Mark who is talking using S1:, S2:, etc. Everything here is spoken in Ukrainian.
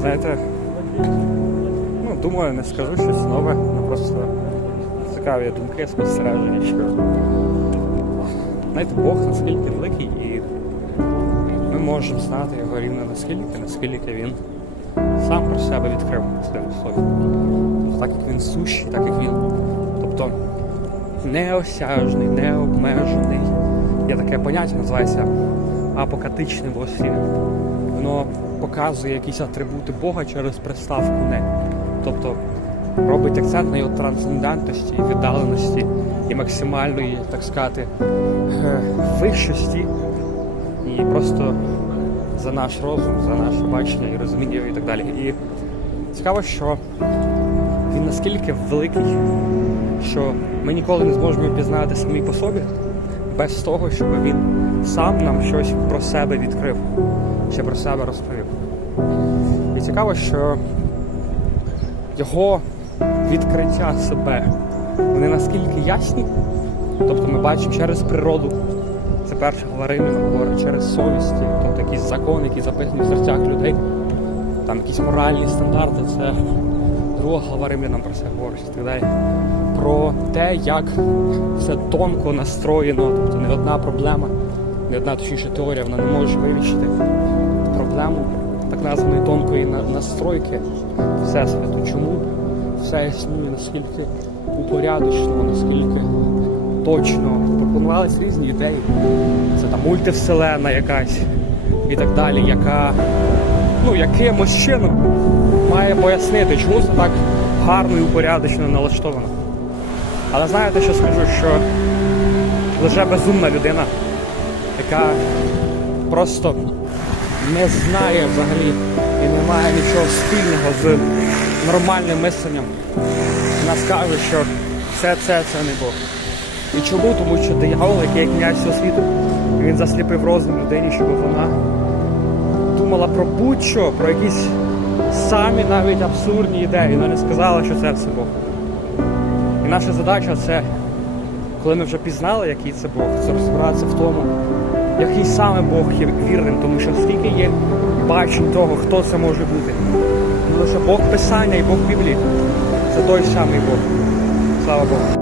S1: знаєте, ну, думаю, не скажу щось нове, ну просто цікаві думки, спостереження, що знаєте, Бог наскільки великий і ми можемо знати його рівно наскільки, наскільки він сам про себе відкрив в своєму слові. Тобто, так як він сущий, так як він. Тобто неосяжний, необмежений. Є таке поняття, називається апокатичне богослів'я. Воно показує якісь атрибути Бога через приставку не. Тобто робить акцент на його трансцендентності, віддаленості і максимальної, так сказати, е, вищості. І просто за наш розум, за наше бачення і розуміння і так далі. І цікаво, що він наскільки великий, що ми ніколи не зможемо пізнати самі по собі, без того, щоб він сам нам щось про себе відкрив, ще про себе розповів. І цікаво, що його відкриття себе, вони наскільки ясні, тобто ми бачимо через природу, це перша глава Римлян говорить, через совісті, тобто якісь закони, які записані в серцях людей, там якісь моральні стандарти, це друга глава Римлянам про це говорить і так далі. Про те, як все тонко настроєно, тобто не одна проблема, не одна точніше теорія, вона не може вирішити проблему так названої тонкої настройки Всесвіту. Чому все існує наскільки упорядочено, наскільки точно. Пропонувались різні ідеї. Це там мультивселена якась і так далі, яка ну, якимось чином має пояснити, чому це так гарно і упорядочено налаштовано. Але знаєте, що скажу, що лише безумна людина, яка просто не знає взагалі і не має нічого спільного з нормальним мисленням, вона скаже, що все це це не Бог. І чому? Тому що диявол, який є князь світу, він засліпив розум людині, щоб вона думала про будь-що, про якісь самі навіть абсурдні ідеї. Вона не сказала, що це все Бог. І наша задача це, коли ми вже пізнали, який це Бог, це розбиратися в тому, який саме Бог є вірним, тому що скільки є бачень того, хто це може бути. Тому що Бог Писання і Бог Біблії це той самий Бог. Слава Богу.